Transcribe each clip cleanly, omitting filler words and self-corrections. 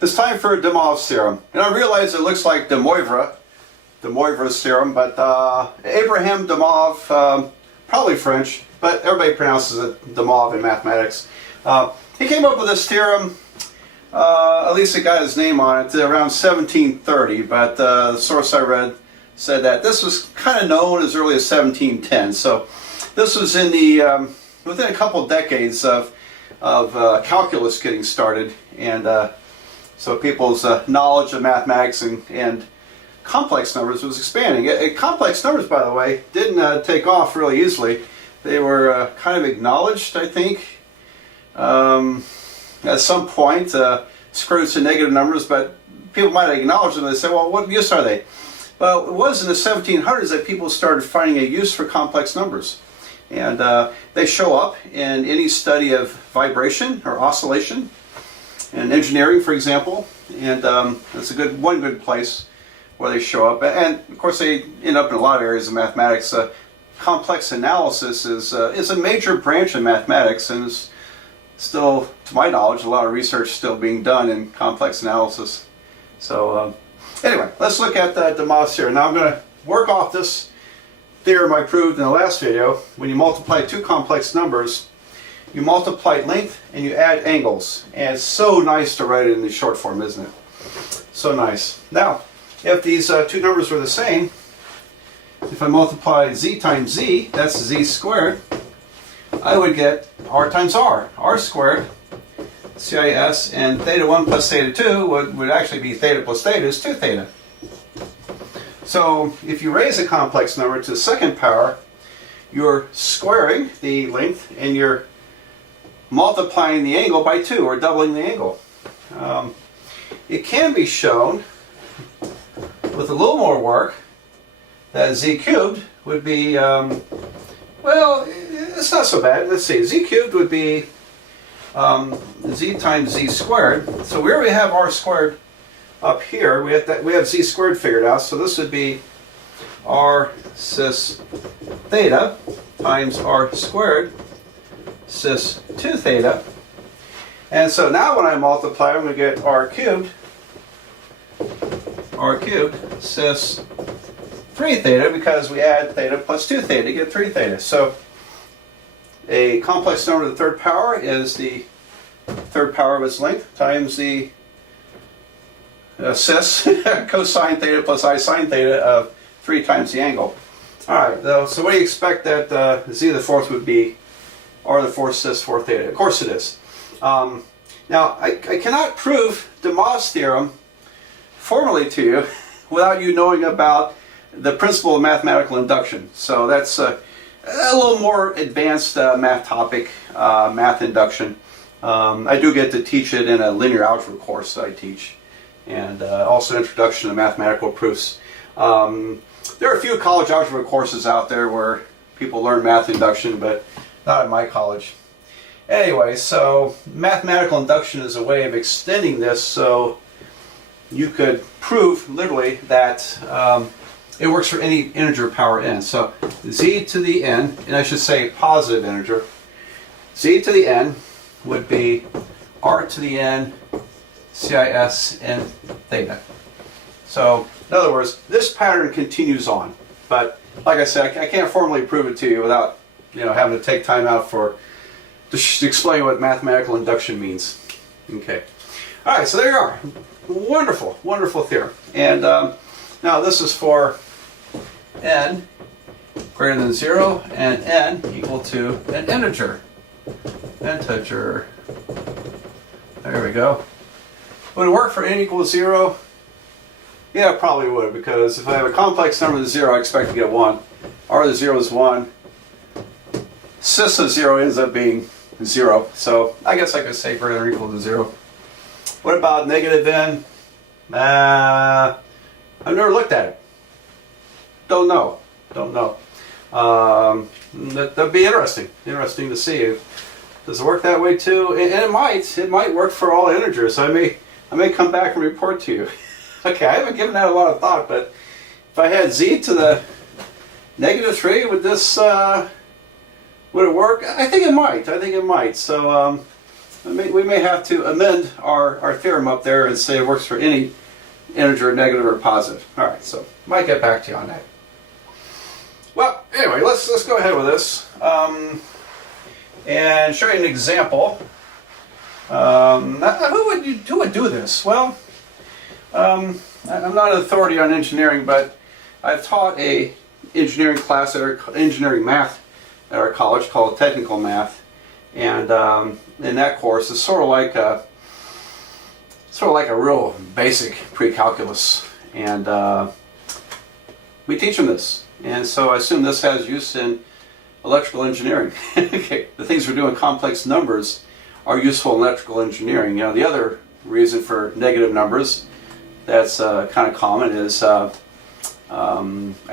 It's time for Demov's theorem. And I realize it looks like Moivre's theorem, but Abraham Demov, probably French, but everybody pronounces it Demov in mathematics. He came up with this theorem, at least it got his name on it, around 1730, but the source I read said that this was kind of known as early as 1710. So this was in the within a couple of decades of calculus getting started, and so people's knowledge of mathematics and complex numbers was expanding. Complex numbers, by the way, didn't take off really easily. They were kind of acknowledged, I think, at some point, screwed to negative numbers, but people might acknowledge them and they say, well, what use are they? Well, it was in the 1700s that people started finding a use for complex numbers. And they show up in any study of vibration or oscillation, in engineering, for example, and that's one good place where they show up. And of course, they end up in a lot of areas of mathematics. Complex analysis is a major branch of mathematics, and is still, to my knowledge, a lot of research still being done in complex analysis. So anyway, let's look at Demov's theorem. Now I'm going to work off this theorem I proved in the last video. When you multiply two complex numbers, you multiply length and you add angles. And it's so nice to write it in the short form, isn't it? So nice. Now, if these two numbers were the same, if I multiply z times z, that's z squared, I would get r times r squared, CIS, and theta 1 plus theta 2 would actually be theta plus theta is 2 theta. So if you raise a complex number to the second power, you're squaring the length and you're multiplying the angle by 2, or doubling the angle. It can be shown with a little more work that z cubed would be, well, it's not so bad. Let's see, z cubed would be z times z squared. So we already have r squared up here. We have z squared figured out. So this would be r cis theta times r squared cis 2 theta. And so now when I multiply, I'm going to get r cubed cis 3 theta, because we add theta plus 2 theta to get 3 theta. So a complex number to the third power is the third power of its length times the cis cosine theta plus I sine theta of 3 times the angle. Alright, so what do you expect that z to the fourth would be? R to the fourth cis 4 theta. Of course it is. Now, I cannot prove Demov's theorem formally to you without you knowing about the principle of mathematical induction. So that's a little more advanced math topic, math induction. I do get to teach it in a linear algebra course that I teach, and also introduction to mathematical proofs. There are a few college algebra courses out there where people learn math induction, but not at my college. Anyway, so mathematical induction is a way of extending this so you could prove literally that it works for any integer power n. So z to the n, and I should say positive integer, z to the n would be r to the n cis n theta. So in other words, this pattern continues on. But like I said, I can't formally prove it to you without having to take time out to explain what mathematical induction means. Okay. All right, so there you are. Wonderful, wonderful theorem. And now this is for n greater than 0 and n equal to an integer. Integer. There we go. Would it work for n equals 0? Yeah, it probably would, because if I have a complex number to 0, I expect to get 1. R to 0 is 1. Cis of 0 ends up being 0. So I guess I could say greater than or equal to 0. What about negative n? I've never looked at it. Don't know. That'd be interesting. Interesting to see. Does it work that way too? And it might work for all integers. I may come back and report to you. Okay, I haven't given that a lot of thought, but if I had z to the negative 3, would it work? I think it might. So we may have to amend our theorem up there and say it works for any integer, negative or positive. All right, so might get back to you on that. Well, anyway, let's go ahead with this and show you an example. Who would do this? Well, I'm not an authority on engineering, but I've taught a engineering class engineering math at our college called technical math, and in that course it's sort of like a real basic pre-calculus, and we teach them this, and so I assume this has use in electrical engineering. Okay. The things we're doing, complex numbers, are useful in electrical engineering. You know, the other reason for negative numbers that's kind of common is I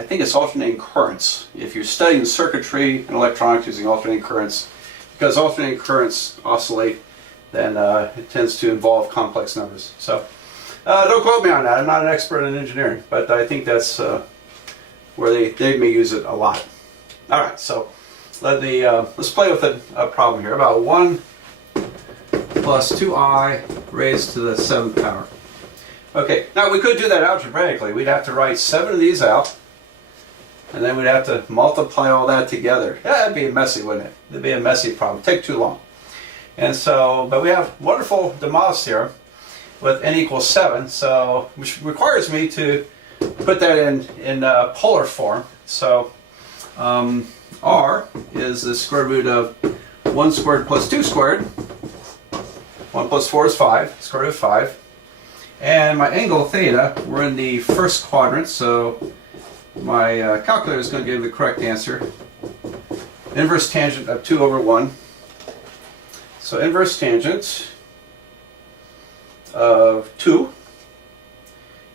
think it's alternating currents. If you're studying circuitry and electronics using alternating currents, because alternating currents oscillate, then it tends to involve complex numbers. So don't quote me on that. I'm not an expert in engineering, but I think that's where they may use it a lot. All right, so let's play with a problem here. About 1 plus 2i raised to the 7th power. Okay, now we could do that algebraically. We'd have to write 7 of these out, and then we'd have to multiply all that together. Yeah, that'd be messy, wouldn't it? It'd be a messy problem. Take too long. And so, but we have wonderful de Moivre's theorem with n equals 7, so which requires me to put that in polar form. So r is the square root of 1 squared plus 2 squared. 1 plus 4 is 5, square root of 5. And my angle theta, we're in the first quadrant, so my calculator is going to give the correct answer. Inverse tangent of 2 over 1. So inverse tangent of 2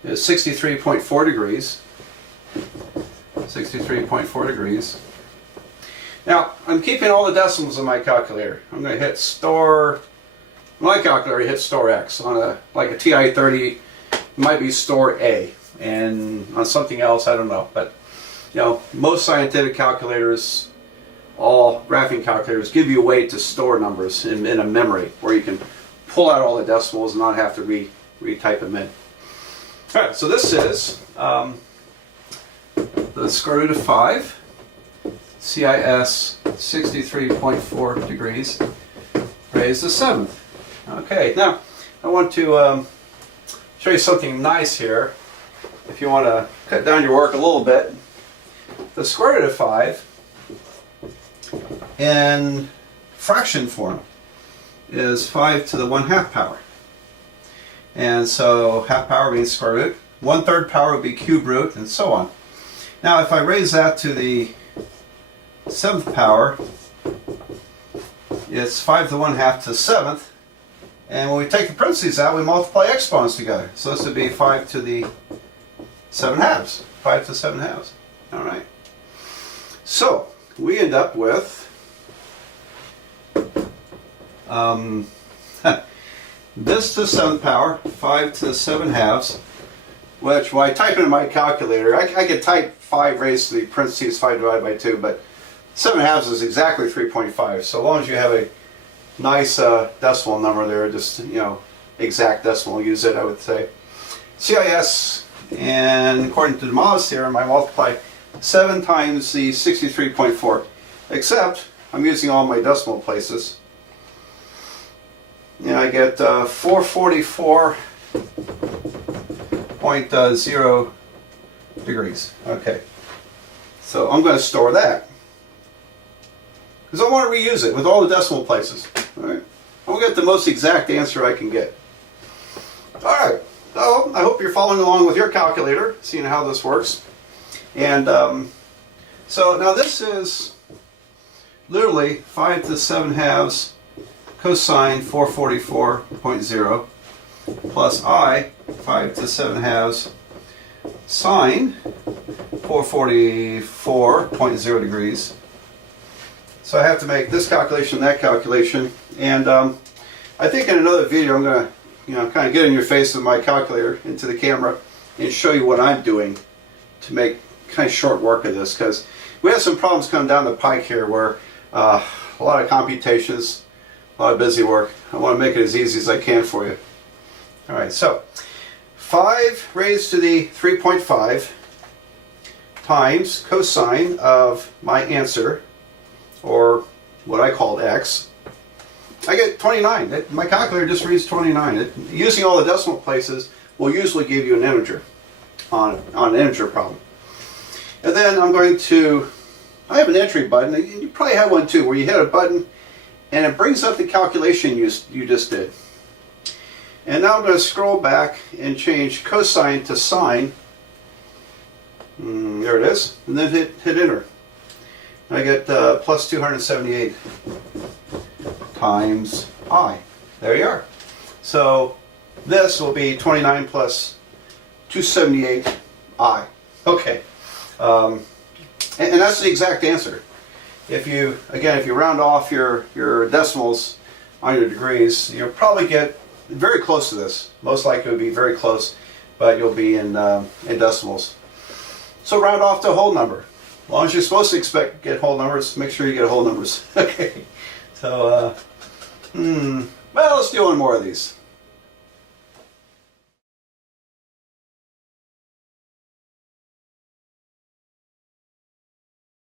is 63.4 degrees. 63.4 degrees. Now, I'm keeping all the decimals in my calculator. I'm going to hit store. My calculator hits store X. On like a TI-30, it might be store A, and on something else, I don't know. But you know, most scientific calculators, all graphing calculators, give you a way to store numbers in a memory where you can pull out all the decimals and not have to retype them in. All right, so this is the square root of 5, CIS 63.4 degrees raised to 7th. Okay, now I want to show you something nice here. If you want to cut down your work a little bit, the square root of 5 in fraction form is 5 to the 1/2 power. And so half power means square root, 1/3 power would be cube root, and so on. Now if I raise that to the 7th power, it's 5 to the 1/2 to the 7th. And when we take the parentheses out, we multiply exponents together. So this would be 5 to the 7/2. 5 to the 7/2. All right. So we end up with this to the 7th power, 5 to the 7/2, which when I type it in my calculator, I could type 5 raised to the parentheses 5 divided by 2, but 7/2 is exactly 3.5. So long as you have a nice decimal number there, just, you know, exact decimal, use it, I would say. CIS, and according to de Moivre's theorem, I multiply 7 times the 63.4, except I'm using all my decimal places. And I get 444.0 degrees. Okay, so I'm going to store that, because I want to reuse it with all the decimal places. All right, I'm going to get the most exact answer I can get. All right, so I hope you're following along with your calculator, seeing how this works. And so now this is literally 5 to the 7/2 cosine 444.0 plus I 5 to the 7/2 sine 444.0 degrees. So I have to make this calculation and that calculation, and I think in another video I'm going to, you know, kind of get in your face with my calculator into the camera and show you what I'm doing to make kind of short work of this, because we have some problems coming down the pike here where a lot of computations, a lot of busy work. I want to make it as easy as I can for you. All right, so 5 raised to the 3.5 times cosine of my answer, or what I called x. I get 29. My calculator just reads 29. Using all the decimal places will usually give you an integer on an integer problem. And then I'm going to, I have an entry button. You probably have one too, where you hit a button and it brings up the calculation you just did. And now I'm going to scroll back and change cosine to sine. There it is. And then hit enter. I get plus 278 times I. There you are. So this will be 29 plus 278 I. Okay. And that's the exact answer. If you round off your decimals on your degrees, you'll probably get very close to this. Most likely it would be very close, but you'll be in decimals. So round off to a whole number. As long as you're supposed to get whole numbers, make sure you get whole numbers. Okay. So, well, let's do one more of these.